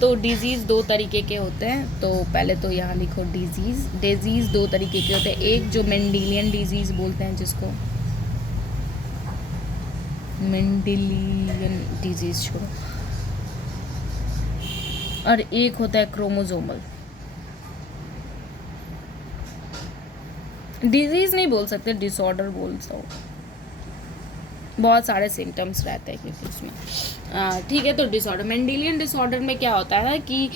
तो डिजीज़ दो तरीके के होते हैं, तो पहले तो यहाँ लिखो डिजीज़ दो तरीके के होते हैं। एक जो मेंडेलियन डिजीज़ बोलते हैं, जिसको मेंडेलियन डिजीज़ छोड़ो, और एक होता है क्रोमोजोमल। डिजीज़ नहीं बोल सकते, डिसऑर्डर बोल सकते, बहुत सारे सिम्टम्स रहते हैं क्योंकि उसमें। ठीक है, तो डिसऑर्डर, मेंडेलियन डिसऑर्डर में क्या होता है कि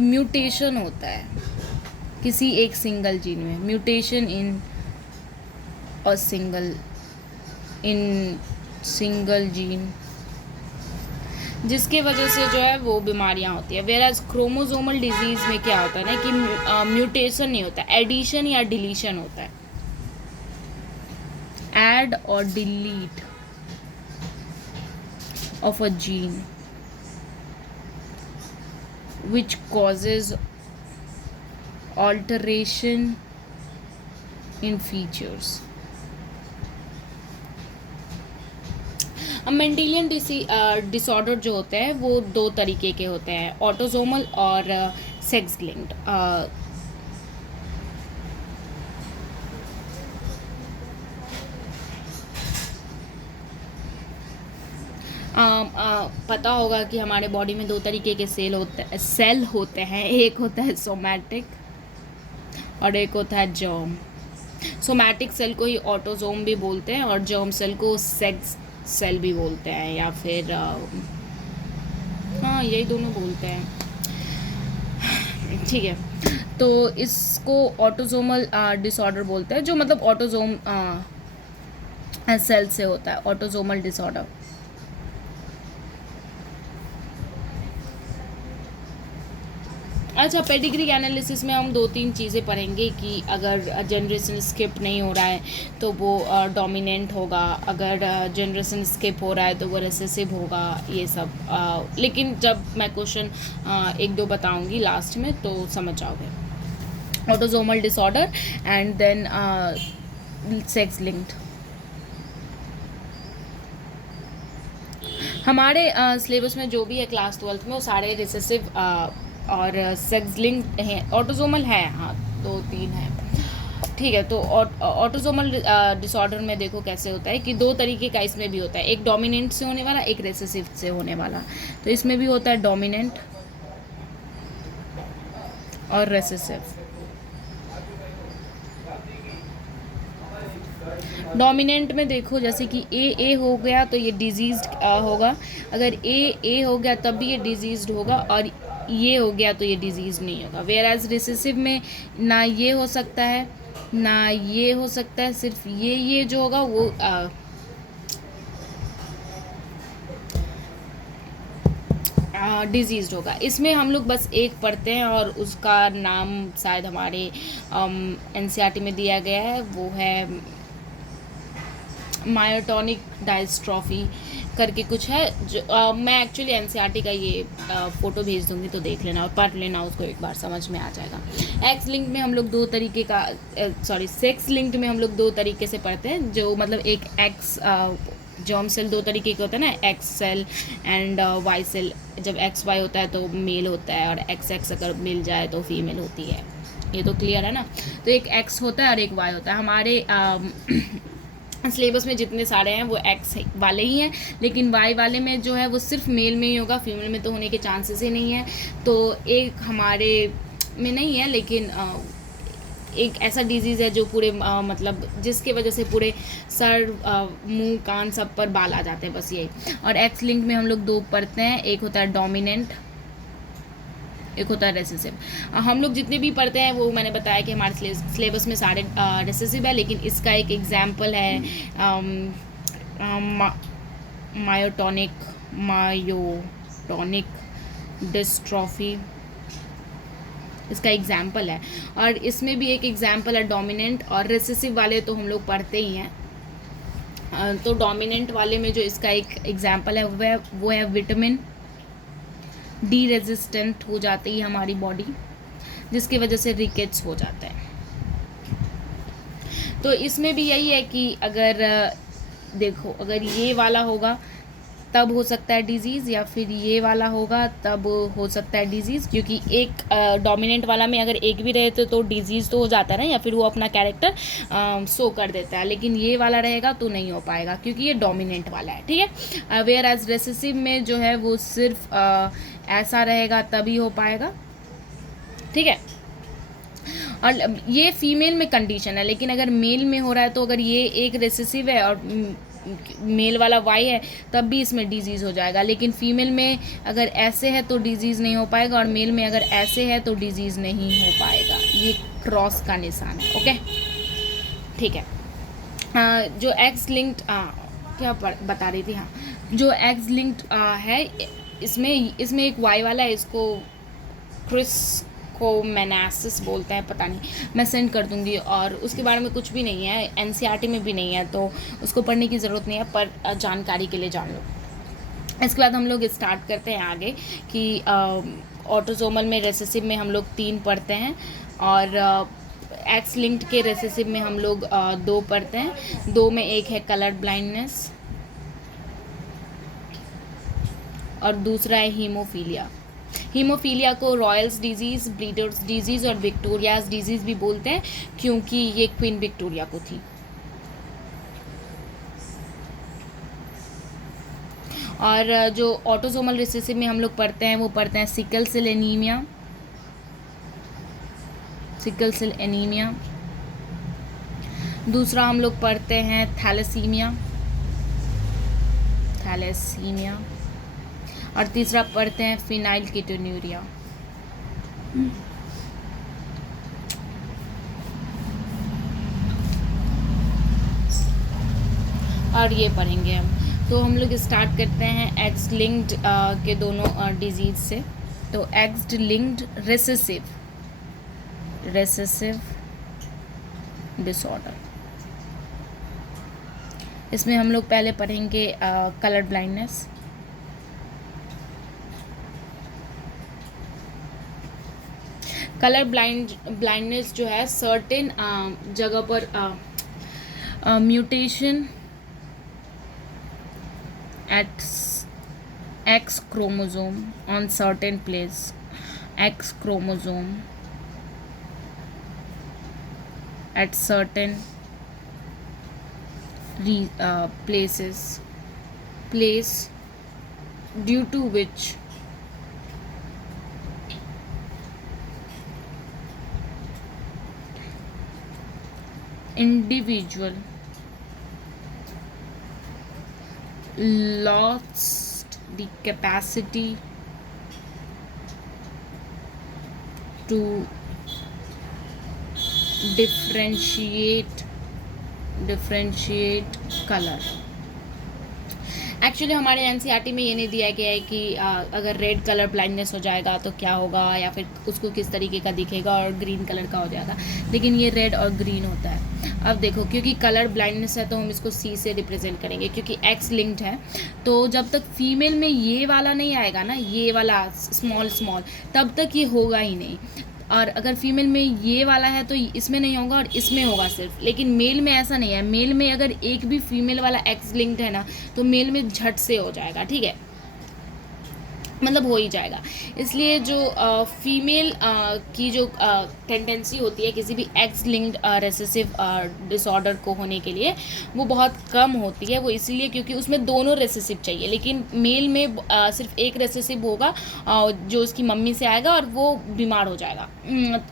म्यूटेशन होता है किसी एक सिंगल जीन में, mutation in a single gene, जिसके वजह से जो है वो बीमारियां होती है। वेराज क्रोमोसोमल डिजीज़ में क्या होता है ना कि म्यूटेशन नहीं होता, एडिशन या डिलीशन होता है, ऐड और delete of a gene which causes alteration in features. अब मेंडेलियन डिसऑर्डर जो होते हैं वो दो तरीके के होते हैं, ऑटोसोमल और सेक्स लिंक्ड। पता होगा कि हमारे बॉडी में दो तरीके के सेल होते हैं, एक होता है सोमैटिक और एक होता है जर्म। सोमैटिक सेल को ही ऑटोसोम भी बोलते हैं और जर्म सेल को सेक्स सेल भी बोलते हैं, या फिर हाँ यही दोनों बोलते हैं। ठीक है, तो इसको ऑटोसोमल डिसऑर्डर बोलते हैं, जो मतलब ऑटोसोम सेल से होता है, ऑटोसोमल डिसऑर्डर। अच्छा, पेडिग्री एनालिसिस में हम दो तीन चीज़ें पढ़ेंगे कि अगर जनरेशन स्किप नहीं हो रहा है तो वो डोमिनेंट होगा, अगर जनरेशन स्किप हो रहा है तो वो रिसेसिव होगा, ये सब। लेकिन जब मैं क्वेश्चन एक दो बताऊंगी लास्ट में तो समझ जाओगे। Autosomal disorder and then sex linked. हमारे सिलेबस में जो भी है क्लास 12th में वो सारे रिसेसिव और सेक्स लिंक्ड हैं, ऑटोसोमल है, हाँ दो तीन है। ठीक है, तो ऑटोसोमल डिसऑर्डर में देखो कैसे होता है कि दो तरीके का इसमें भी होता है, एक डोमिनेंट से होने वाला, एक रिसेसिव से होने वाला। तो इसमें भी होता है डोमिनेंट और रिसेसिव। डोमिनेंट में देखो जैसे कि ए हो गया तो ये डिजीज्ड होगा, अगर ए हो गया तब भी ये डिजीज्ड होगा, और ये हो गया तो ये डिजीज़ नहीं होगा। वेयर एज रिसेसिव में ना ये हो सकता है ना ये हो सकता है, सिर्फ ये जो होगा वो डिजीज़ होगा। इसमें हम लोग बस एक पढ़ते हैं और उसका नाम शायद हमारे एनसीईआरटी में दिया गया है, वो है मायोटोनिक डायस्ट्रॉफी करके कुछ है, जो मैं एक्चुअली एनसीईआरटी का ये फ़ोटो भेज दूँगी तो देख लेना और पढ़ लेना, उसको एक बार समझ में आ जाएगा। एक्स लिंक में हम लोग दो तरीके का सेक्स लिंक्ड में हम लोग दो तरीके से पढ़ते हैं, जो मतलब एक एक्स जर्म सेल दो तरीके के होता है ना, X cell and Y cell. जब एक्स वाई होता है तो मेल होता है, और एक्स एक्स अगर मिल जाए तो फीमेल होती है। ये तो क्लियर है ना। तो एक एक्स होता है और एक वाई होता है। हमारे सिलेबस में जितने सारे हैं वो एक्स वाले ही हैं, लेकिन वाई वाले में जो है वो सिर्फ मेल में ही होगा, फीमेल में तो होने के चांसेस ही नहीं है। तो एक हमारे में नहीं है, लेकिन एक ऐसा डिजीज़ है जो पूरे मतलब जिसके वजह से पूरे सर मुंह कान सब पर बाल आ जाते हैं, बस यही। और एक्स लिंक में हम लोग दो पढ़ते हैं, एक होता है डोमिनेंट, एक होता है रेसेसिव। हम लोग जितने भी पढ़ते हैं वो मैंने बताया कि हमारे सिलेबस में सारे रेसेसिव है, लेकिन इसका एक एग्जाम्पल है मायोटोनिक डिस्ट्रॉफी, इसका एग्जाम्पल है। और इसमें भी एक एग्जाम्पल है डोमिनेंट, और रेसेसिव वाले तो हम लोग पढ़ते ही हैं। तो डोमिनेंट वाले में जो इसका एक एग्जाम्पल है वो है विटामिन डी रेजिस्टेंट हो जाती है हमारी बॉडी, जिसकी वजह से रिकेट्स हो जाता है। तो इसमें भी यही है कि अगर देखो अगर ये वाला होगा तब हो सकता है डिजीज़, या फिर ये वाला होगा तब हो सकता है डिजीज़, क्योंकि एक डोमिनेंट वाला में अगर एक भी रहे तो डिजीज़ तो हो जाता है ना, या फिर वो अपना कैरेक्टर शो कर देता है, लेकिन ये वाला रहेगा तो नहीं हो पाएगा क्योंकि ये डोमिनेंट वाला है, ठीक है। वेयर एज रिसेसिव में जो है वो सिर्फ ऐसा रहेगा तभी हो पाएगा, ठीक है। और ये फीमेल में कंडीशन है, लेकिन अगर मेल में हो रहा है तो अगर ये एक रिसेसिव है और मेल वाला वाई है तब भी इसमें डिजीज़ हो जाएगा, लेकिन फीमेल में अगर ऐसे है तो डिजीज़ नहीं हो पाएगा, और मेल में अगर ऐसे है तो डिजीज़ नहीं हो पाएगा। ये क्रॉस का निशान है, ओके, ठीक है। जो एक्स लिंक्ड क्या बता रही थी, हाँ, जो एक्स लिंक्ड है इसमें एक वाई वाला है, इसको क्रिस को मैनासिस बोलते हैं, पता नहीं, मैं सेंड कर दूंगी, और उसके बारे में कुछ भी नहीं है, एनसीईआरटी में भी नहीं है, तो उसको पढ़ने की ज़रूरत नहीं है, पर जानकारी के लिए जान लो। इसके बाद हम लोग स्टार्ट करते हैं आगे कि ऑटोसोमल में रेसेसिव में हम लोग 3 पढ़ते हैं, और एक्स लिंक्ड के रेसेसिव में हम लोग 2 पढ़ते हैं। 2 में एक है कलर ब्लाइंडनेस और दूसरा है हीमोफीलिया। हीमोफीलिया को रॉयल्स डिजीज़, ब्लीडर्स डिजीज़ और विक्टोरियाज डिजीज़ भी बोलते हैं, क्योंकि ये क्वीन विक्टोरिया को थी। और जो ऑटोसोमल रिसेसिव में हम लोग पढ़ते हैं वो पढ़ते हैं sickle cell anaemia, sickle cell anaemia. दूसरा हम लोग पढ़ते हैं थैलेसीमिया, थैलेसीमिया। और तीसरा पढ़ते हैं फिनाइल कीटोन्यूरिया। और ये पढ़ेंगे हम। तो हम लोग स्टार्ट करते हैं एक्स लिंक्ड के दोनों डिजीज़ से। तो एक्स लिंक्ड रेसेसिव डिसऑर्डर, इसमें हम लोग पहले पढ़ेंगे कलर ब्लाइंडनेस। कलर ब्लाइंडनेस जो है सर्टेन जगह पर mutation at X chromosome on certain place, X chromosome at certain place due to which individual lost the capacity to differentiate color। Actually हमारे एनसीईआरटी में ये नहीं दिया गया है कि अगर रेड कलर ब्लाइंडनेस हो जाएगा तो क्या होगा, या फिर उसको किस तरीके का दिखेगा, और ग्रीन कलर का हो जाएगा, लेकिन ये रेड और ग्रीन होता है। अब देखो, क्योंकि कलर ब्लाइंडनेस है तो हम इसको सी से रिप्रेजेंट करेंगे, क्योंकि एक्स लिंक्ड है, तो जब तक फीमेल में ये वाला नहीं आएगा ना, ये वाला स्मॉल तब तक ये होगा ही नहीं। और अगर फीमेल में ये वाला है तो इसमें नहीं होगा और इसमें होगा सिर्फ, लेकिन मेल में ऐसा नहीं है। मेल में अगर एक भी फीमेल वाला एक्स लिंक्ड है ना तो मेल में झट से हो जाएगा, ठीक है, मतलब हो ही जाएगा। इसलिए जो फीमेल की जो टेंडेंसी होती है किसी भी एक्स लिंक्ड रेसेसिव डिसऑर्डर को होने के लिए वो बहुत कम होती है। वो इसलिए क्योंकि उसमें दोनों रेसेसिव चाहिए, लेकिन मेल में सिर्फ एक रेसेसिव होगा जो उसकी मम्मी से आएगा और वो बीमार हो जाएगा।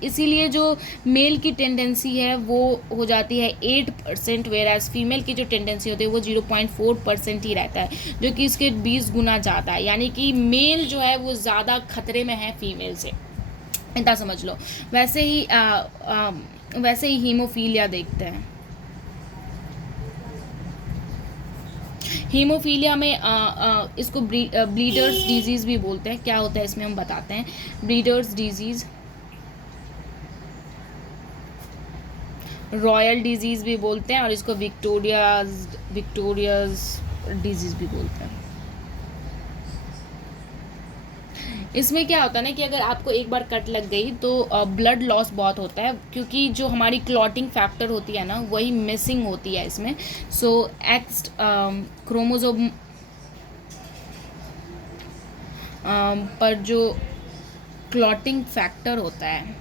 इसीलिए जो मेल की टेंडेंसी है वो हो जाती है 8%, वेयर एज फीमेल की जो टेंडेंसी होती है वो 0.4% ही रहता है, जो कि इसके 20 गुना ज़्यादा है। यानी कि मेल जो है वो ज़्यादा खतरे में है फीमेल से, इतना समझ लो। वैसे ही हीमोफीलिया देखते हैं। हीमोफीलिया में इसको ब्लीडर्स डिजीज़ भी बोलते हैं। क्या होता है इसमें हम बताते हैं। ब्लीडर्स डिजीज़, रॉयल डिजीज़ भी बोलते हैं, और इसको विक्टोरियाज डिजीज़ भी बोलते हैं। इसमें क्या होता है ना कि अगर आपको एक बार कट लग गई तो ब्लड लॉस बहुत होता है, क्योंकि जो हमारी क्लॉटिंग फैक्टर होती है ना वही मिसिंग होती है इसमें। सो एक्स क्रोमोसोम पर जो क्लॉटिंग फैक्टर होता है,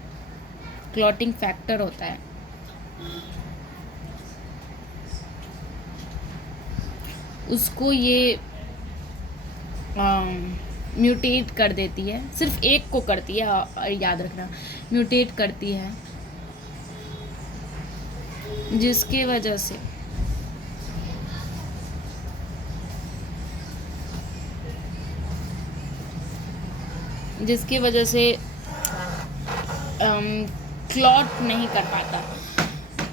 क्लॉटिंग फैक्टर होता है, उसको ये म्यूटेट कर देती है, सिर्फ एक को करती है, याद रखना, म्यूटेट करती है, जिसके वजह से क्लॉट नहीं कर पाता,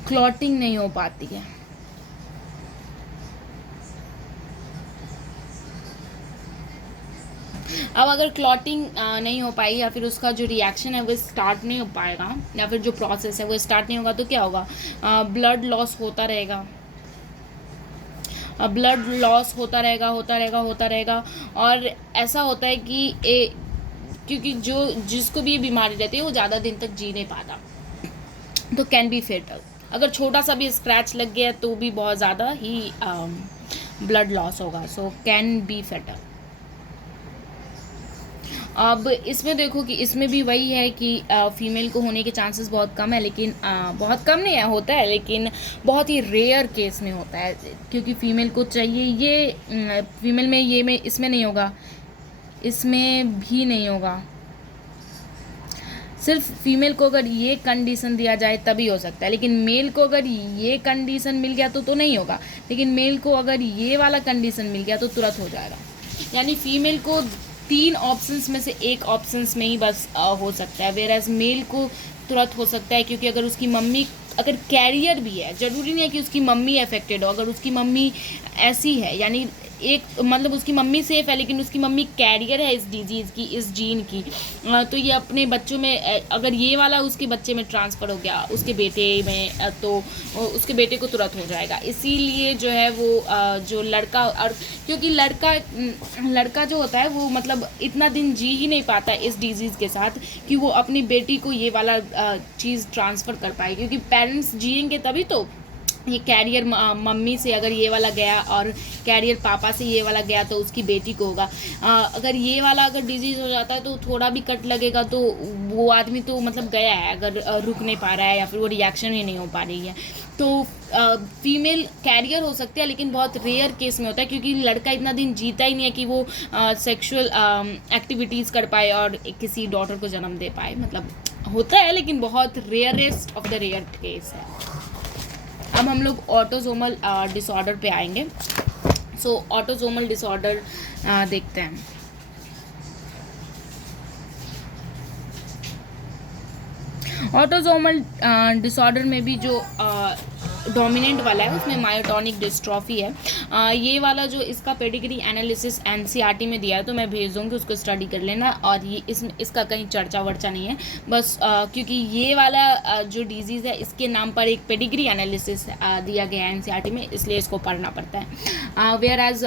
क्लॉटिंग नहीं हो पाती है। अब अगर क्लॉटिंग नहीं हो पाई या फिर उसका जो रिएक्शन है वो स्टार्ट नहीं हो पाएगा या फिर जो प्रोसेस है वो स्टार्ट नहीं होगा तो क्या होगा, ब्लड लॉस होता रहेगा, ब्लड लॉस होता रहेगा। और ऐसा होता है कि क्योंकि जिसको भी ये बीमारी रहती है वो ज़्यादा दिन तक जी नहीं पाता, तो कैन बी फेटल। अगर छोटा सा भी स्क्रैच लग गया तो भी बहुत ज़्यादा ही ब्लड लॉस होगा, सो कैन बी फेटल। अब इसमें देखो कि इसमें भी वही है कि फीमेल को होने के चांसेस बहुत कम है, लेकिन बहुत कम नहीं है, होता है लेकिन बहुत ही रेयर केस में होता है, क्योंकि फीमेल को चाहिए ये, फीमेल में ये में इसमें नहीं होगा, इसमें भी नहीं होगा। सिर्फ फीमेल को अगर ये कंडीशन दिया जाए तभी हो सकता है, लेकिन मेल को अगर ये कंडीशन मिल गया तो नहीं होगा, लेकिन मेल को अगर ये वाला कंडीशन मिल गया तो तुरंत हो जाएगा। यानी फीमेल को 3 ऑप्शंस में से एक ऑप्शंस में ही बस हो सकता है, वेयर एज मेल को तुरंत हो सकता है, क्योंकि अगर उसकी मम्मी अगर कैरियर भी है, ज़रूरी नहीं है कि उसकी मम्मी अफेक्टेड हो, अगर उसकी मम्मी ऐसी है, यानी एक मतलब उसकी मम्मी सेफ है लेकिन उसकी मम्मी कैरियर है इस डिजीज़ की, इस जीन की, तो ये अपने बच्चों में अगर ये वाला उसके बच्चे में ट्रांसफ़र हो गया उसके बेटे में, तो उसके बेटे को तुरंत हो जाएगा। इसीलिए जो है वो जो लड़का, और क्योंकि लड़का जो होता है वो मतलब इतना दिन जी ही नहीं पाता इस डिजीज़ के साथ कि वो अपनी बेटी को ये वाला चीज़ ट्रांसफ़र कर पाए, क्योंकि पेरेंट्स जिएंगे तभी तो। ये कैरियर मम्मी से अगर ये वाला गया और कैरियर पापा से ये वाला गया तो उसकी बेटी को होगा। अगर ये वाला अगर डिजीज़ हो जाता है तो थोड़ा भी कट लगेगा तो वो आदमी तो मतलब गया है, अगर रुक नहीं पा रहा है या फिर वो रिएक्शन ही नहीं हो पा रही है। तो फीमेल कैरियर हो सकती है लेकिन बहुत रेयर केस में होता है, क्योंकि लड़का इतना दिन जीता ही नहीं है कि वो सेक्सुअल एक्टिविटीज़ कर पाए और किसी डॉटर को जन्म दे पाए। मतलब होता है लेकिन बहुत rarest of the rare case है। अब हम लोग ऑटोसोमल डिसऑर्डर पे आएंगे। सो ऑटोसोमल डिसऑर्डर देखते हैं। ऑटोसोमल डिसऑर्डर में भी जो डोमिनेंट वाला है उसमें मायोटॉनिक डिस्ट्रॉफी है। ये वाला जो इसका पेडिग्री एनालिसिस एनसीईआरटी में दिया है तो मैं भेज दूँगी, उसको स्टडी कर लेना। और ये इसका कहीं चर्चा वर्चा नहीं है, बस क्योंकि ये वाला जो डिजीज़ है इसके नाम पर एक पेडिग्री एनालिसिस दिया गया है एनसीईआरटी में, इसलिए इसको पढ़ना पड़ता है। वेयर एज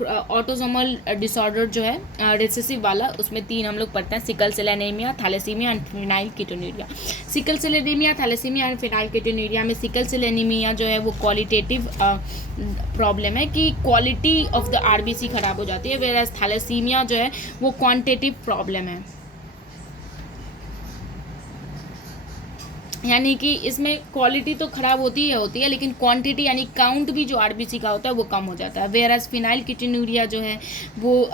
ऑटोसोमल डिसऑर्डर जो है रिसेसिव वाला, उसमें 3 हम लोग पढ़ते हैं, sickle cell anaemia, thalassemia and phenylketonuria. Sickle cell anaemia, thalassemia and phenylketonuria में सिकल सेल एनीमिया जो है वो क्वालिटेटिव प्रॉब्लम है कि क्वालिटी ऑफ द आरबीसी ख़राब हो जाती है, वेयर थैलेसीमिया जो है वो क्वांटिटेटिव प्रॉब्लम है, यानी कि इसमें क्वालिटी तो ख़राब होती है लेकिन क्वांटिटी यानी काउंट भी जो आरबीसी का होता है वो कम हो जाता है। वेयर एज फिनाइलकीटोन्यूरिया जो है वो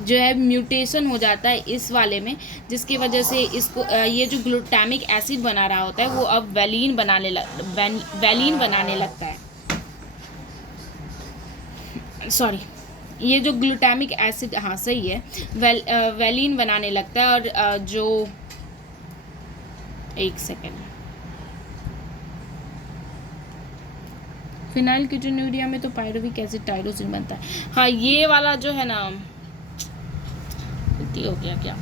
जो है म्यूटेशन हो जाता है इस वाले में, जिसकी वजह से इसको ये जो ग्लूटामिक एसिड बना रहा होता है वो अब वैलीन बनाने लगता है। सॉरी, ये जो ग्लूटामिक एसिड, हाँ सही है, वैलीन बनाने लगता है। और जो एक सेकेंड, फिनाइलकीटोन्यूरिया में तो पायरुविक एसिड टायरोसिन बनता है। हाँ, ये वाला जो है ना, गलती हो गया क्या।